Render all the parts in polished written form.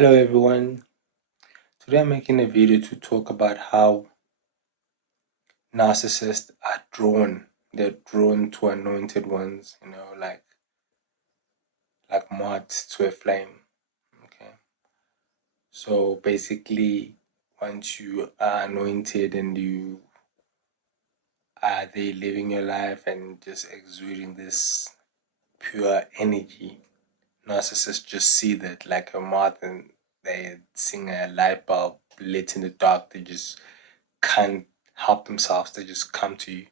Hello everyone. Today I'm making a video to talk about how narcissists are drawn. They're drawn to anointed ones, like moths to a flame. Okay. So basically, once you are anointed and you are there living your life and just exuding this pure energy, narcissists just see that like a moth and they seeing a light bulb lit in the dark. They just can't help themselves. They just come to you.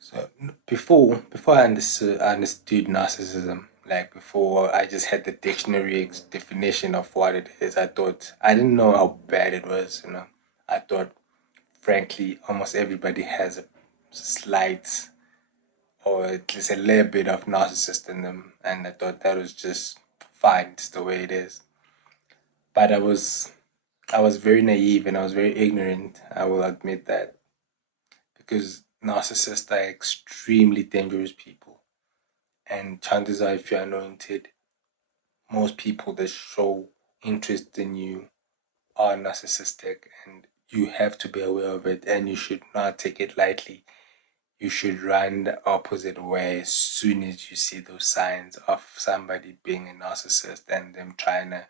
So before I understood narcissism, like before I just had the dictionary definition of what it is. I didn't know how bad it was. I thought, frankly, almost everybody has a slight or at least a little bit of narcissist in them, and I thought that was just fine. It's the way it is. But I was very naive and I was very ignorant. I will admit that because narcissists are extremely dangerous people. And chances are, if you're anointed, most people that show interest in you are narcissistic, and you have to be aware of it and you should not take it lightly. You should run the opposite way as soon as you see those signs of somebody being a narcissist and them trying to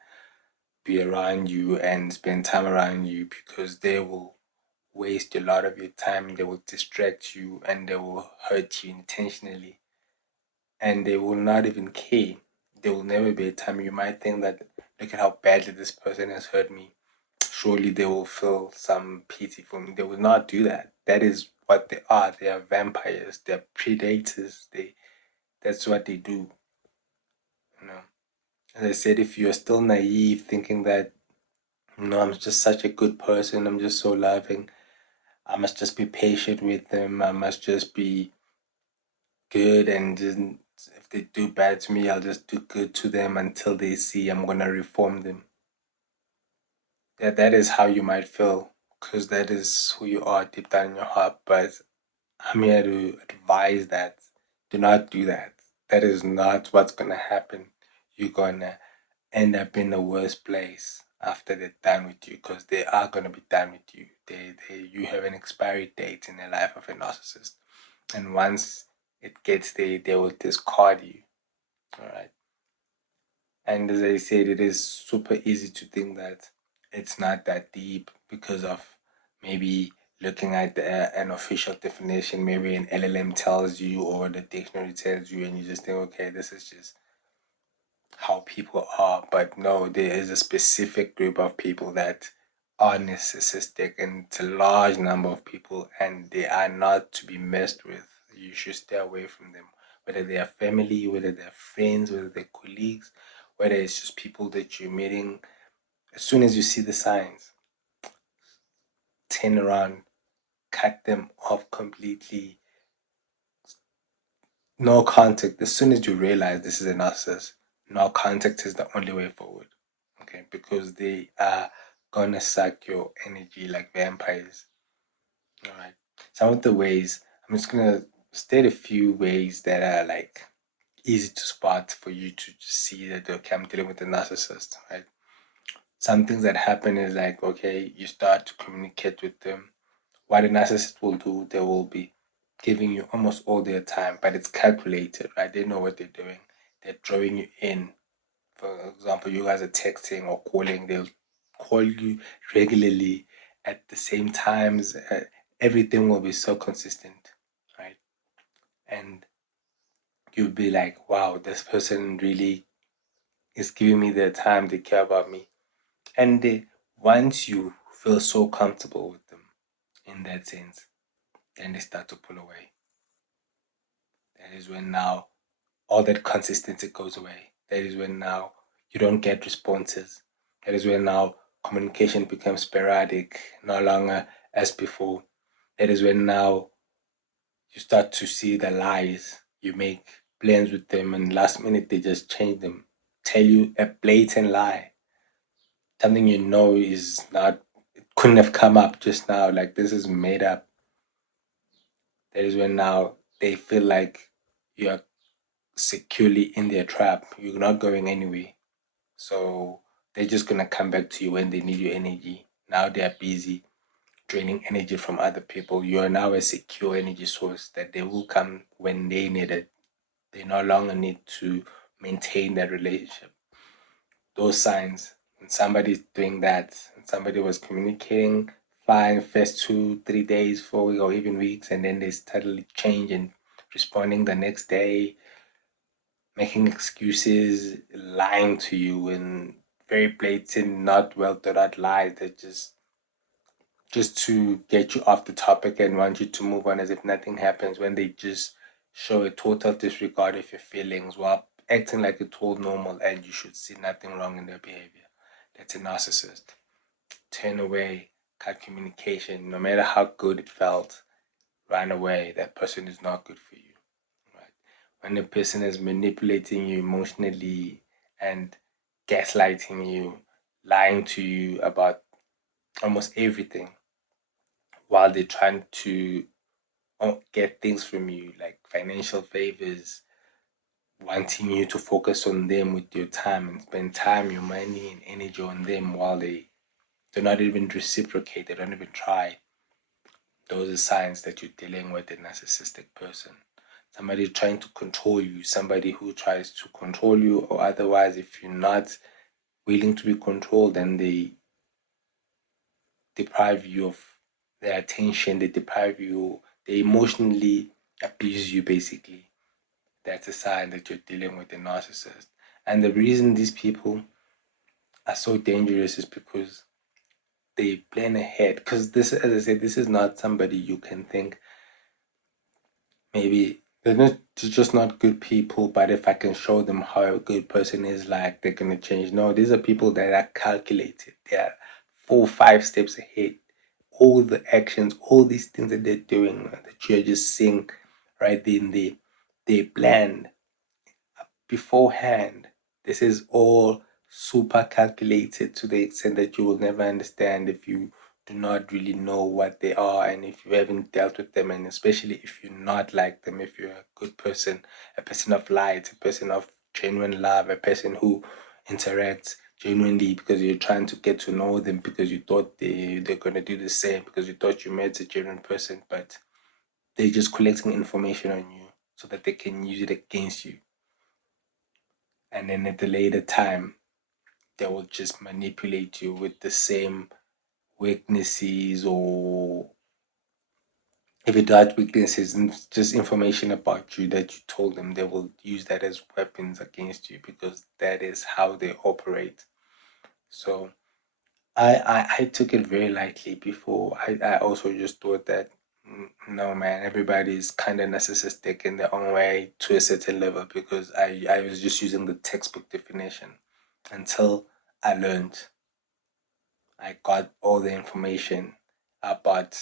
be around you and spend time around you because they will waste a lot of your time, they will distract you, and they will hurt you intentionally. And they will not even care. There will never be a time you might think that, look at how badly this person has hurt me. Surely they will feel some pity for me. They will not do that. That is what they are. They are vampires. They're predators. That's what they do. You know. As I said, if you're still naive, thinking that I'm just such a good person, I'm just so loving, I must just be patient with them. I must just be good and just, if they do bad to me, I'll just do good to them until they see I'm gonna reform them. Yeah, that is how you might feel because that is who you are deep down in your heart. But I'm here to advise that do not do that. That is not what's gonna happen. You're gonna end up in the worst place after they're done with you because they are gonna be done with you. You have an expiry date in the life of a narcissist, and once it gets there, they will discard you. All right. And as I said, it is super easy to think that it's not that deep because of maybe looking at an official definition, maybe an LLM tells you or the dictionary tells you, and you just think, okay, this is just how people are. But no, there is a specific group of people that are narcissistic, and it's a large number of people, and they are not to be messed with. You should stay away from them, whether they are family, whether they're friends, whether they're colleagues, whether it's just people that you're meeting. As soon as you see the signs, turn around, cut them off completely. No contact. As soon as you realize this is a narcissist, no contact is the only way forward. Okay, because they are gonna suck your energy like vampires. All right. Some of the ways, I'm just gonna state a few ways that are like easy to spot for you to see that, okay, I'm dealing with a narcissist, right? Some things that happen is like, okay, you start to communicate with them. What a narcissist will do, they will be giving you almost all their time, but it's calculated, right? They know what they're doing. They're drawing you in. For example, you guys are texting or calling, they'll call you regularly at the same times. Everything will be so consistent, right? And you'll be like, wow, this person really is giving me their time, they care about me. And once you feel so comfortable with them in that sense, then they start to pull away. That is when now all that consistency goes away. That is when now you don't get responses. That is when now communication becomes sporadic, no longer as before. That is when now you start to see the lies. You make plans with them, and last minute they just change them, tell you a blatant lie, something you know is not, it couldn't have come up just now. Like this is made up. That is when now they feel like you are securely in their trap. You're not going anywhere. So they're just gonna come back to you when they need your energy. Now they are busy draining energy from other people. You are now a secure energy source that they will come when they need it. They no longer need to maintain that relationship. Those signs, when somebody's doing that, and somebody was communicating fine first 2 3 days, 4 weeks, or even weeks, and then they suddenly change and responding the next day, making excuses, lying to you, and very blatant, not well thought out lies that just to get you off the topic and want you to move on as if nothing happens, when they just show a total disregard of your feelings while acting like it's all normal and you should see nothing wrong in their behavior. That's a narcissist. Turn away, cut communication, no matter how good it felt, run away. That person is not good for you. Right? When the person is manipulating you emotionally and gaslighting you, lying to you about almost everything while they're trying to get things from you, like financial favors, wanting you to focus on them with your time and spend time, your money, and energy on them while they do not even reciprocate, they don't even try. Those are signs that you're dealing with a narcissistic person. Somebody trying to control you, somebody who tries to control you, or otherwise, if you're not willing to be controlled, then they deprive you of their attention, they deprive you, they emotionally abuse you basically. That's a sign that you're dealing with a narcissist. And the reason these people are so dangerous is because they plan ahead. Because this, as I said, this is not somebody you can think maybe they're just not good people, but if I can show them how a good person is like, they're gonna change. No, these are people that are calculated. They are 4 5 steps ahead. All the actions, all these things that they're doing, that you're just seeing right then, they planned beforehand. This is all super calculated to the extent that you will never understand if you do not really know what they are and if you haven't dealt with them, and especially if you're not like them, if you're a good person, a person of light, a person of genuine love, a person who interacts genuinely because you're trying to get to know them because you thought they're going to do the same, because you thought you met a genuine person, but they're just collecting information on you so that they can use it against you. And then at a later time, they will just manipulate you with the same weaknesses, or if it not weaknesses, just information about you that you told them, they will use that as weapons against you because that is how they operate. So I took it very lightly before. I also just thought that no man, everybody's kind of narcissistic in their own way to a certain level, because I was just using the textbook definition until I learned, I got all the information about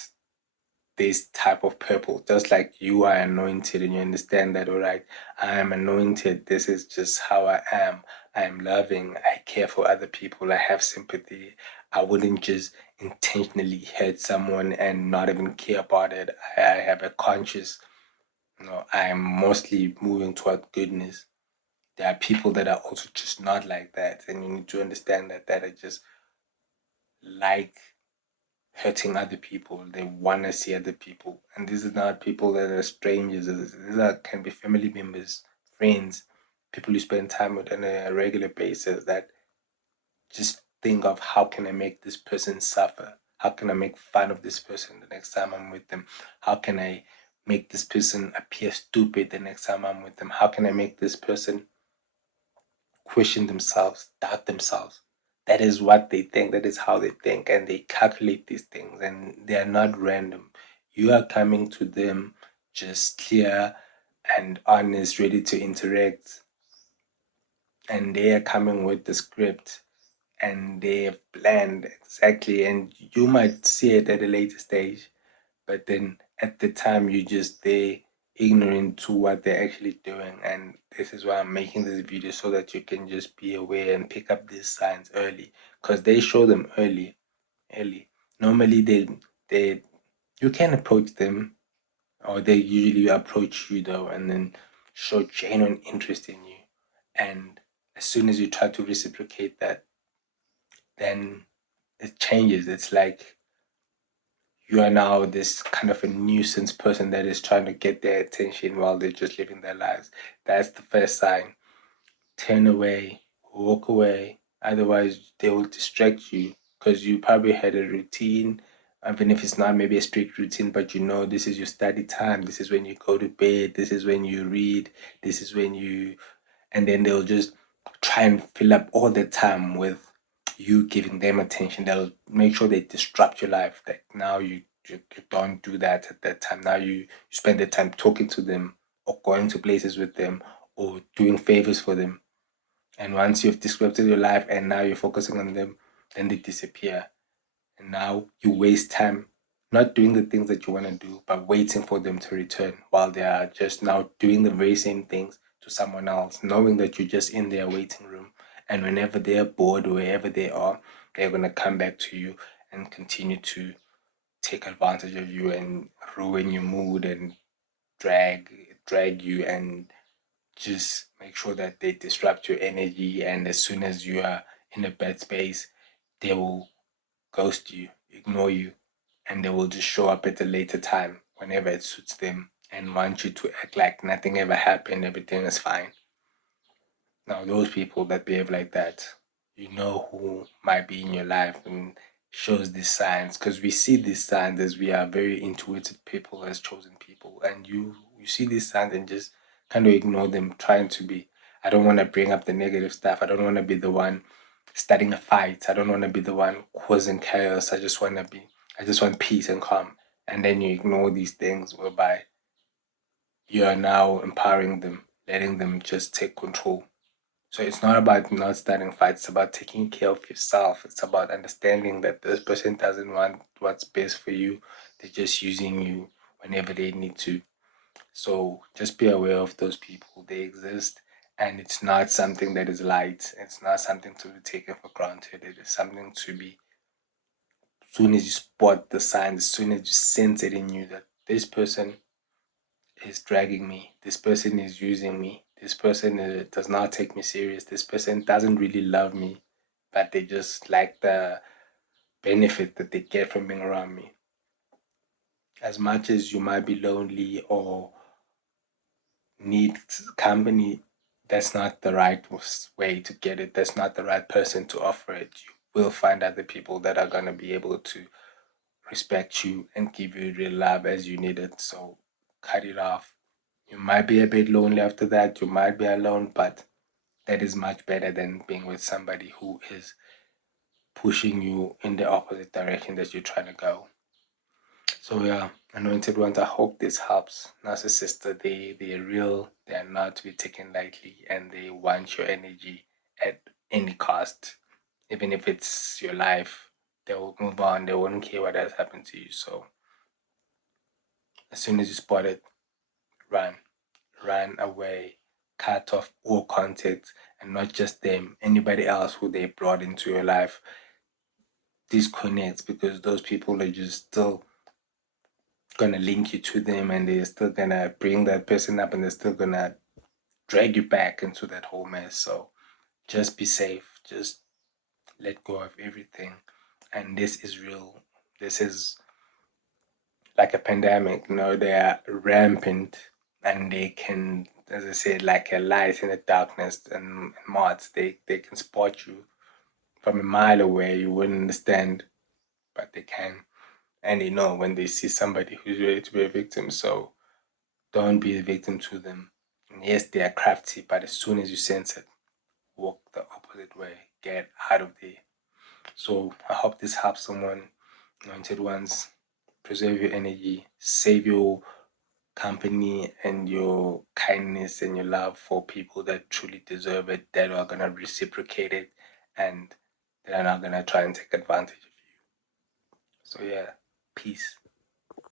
this type of purple. Just like you are anointed and you understand that, all right, I am anointed. This is just how I am. I am loving. I care for other people. I have sympathy. I wouldn't just intentionally hurt someone and not even care about it. I have a conscious, I'm mostly moving toward goodness. There are people that are also just not like that. And you need to understand that are just like hurting other people. They want to see other people, and these are not people that are strangers. These are can be family members, friends, people you spend time with on a regular basis. That just think of, how can I make this person suffer? How can I make fun of this person the next time I'm with them? How can I make this person appear stupid the next time I'm with them? How can I make this person question themselves, doubt themselves? That is what they think, that is how they think, and they calculate these things, and they are not random. You are coming to them just clear and honest, ready to interact, and they are coming with the script and they have planned exactly, and you might see it at a later stage, but then at the time you just they ignorant to what they're actually doing. And this is why I'm making this video, so that you can just be aware and pick up these signs early, because they show them early. Normally they you can approach them, or they usually approach you though, and then show genuine interest in you, and as soon as you try to reciprocate that, then it changes. It's like you are now this kind of a nuisance person that is trying to get their attention while they're just living their lives. That's the first sign. Turn away, walk away. Otherwise, they will distract you because you probably had a routine, even if it's not maybe a strict routine, but you know this is your study time. This is when you go to bed. This is when you read. This is when you, and then they'll just try and fill up all the time with you giving them attention. They'll make sure they disrupt your life. That now you don't do that at that time. Now you spend the time talking to them or going to places with them or doing favors for them. And once you've disrupted your life and now you're focusing on them, then they disappear. And now you waste time not doing the things that you want to do, but waiting for them to return while they are just now doing the very same things to someone else, knowing that you're just in their waiting room. And whenever they're bored, wherever they are, they're going to come back to you and continue to take advantage of you and ruin your mood and drag drag you and just make sure that they disrupt your energy. And as soon as you are in a bad space, they will ghost you, ignore you, and they will just show up at a later time whenever it suits them and want you to act like nothing ever happened, everything is fine. Now, those people that behave like that, you know who might be in your life and shows these signs because we see these signs as we are very intuitive people, as chosen people, and you see these signs and just kind of ignore them, trying to be. I don't want to bring up the negative stuff. I don't want to be the one starting a fight. I don't want to be the one causing chaos. I just want peace and calm. And then you ignore these things whereby you are now empowering them, letting them just take control. So it's not about not starting fights, it's about taking care of yourself. It's about understanding that this person doesn't want what's best for you. They're just using you whenever they need to. So just be aware of those people. They exist and it's not something that is light. It's not something to be taken for granted. It is something to be, as soon as you spot the signs, as soon as you sense it in you that this person is dragging me. This person is using me. This person does not take me serious. This person doesn't really love me, but they just like the benefit that they get from being around me. As much as you might be lonely or need company, that's not the right way to get it. That's not the right person to offer it. You will find other people that are going to be able to respect you and give you real love as you need it. So cut it off. You might be a bit lonely after that, you might be alone, but that is much better than being with somebody who is pushing you in the opposite direction that you're trying to go. So yeah, anointed ones, I hope this helps. Narcissists, they're real, they are not to be taken lightly, and they want your energy at any cost. Even if it's your life, they will move on, they won't care what has happened to you. So as soon as you spot it, run. Run away, cut off all contact, and not just them, anybody else who they brought into your life, disconnect because those people are just still gonna link you to them and they're still gonna bring that person up and they're still gonna drag you back into that whole mess. So just be safe, just let go of everything. And this is real. This is like a pandemic, they are rampant and they can, as I said, like a light in the darkness and moths, they can spot you from a mile away. You wouldn't understand, but they can. And they know when they see somebody who's ready to be a victim. So don't be a victim to them. And yes, they are crafty, but as soon as you sense it, walk the opposite way. Get out of there. So I hope this helps someone. Anointed ones, preserve your energy, save your company and your kindness and your love for people that truly deserve it, that are going to reciprocate it, and that are not going to try and take advantage of you. So, yeah, peace.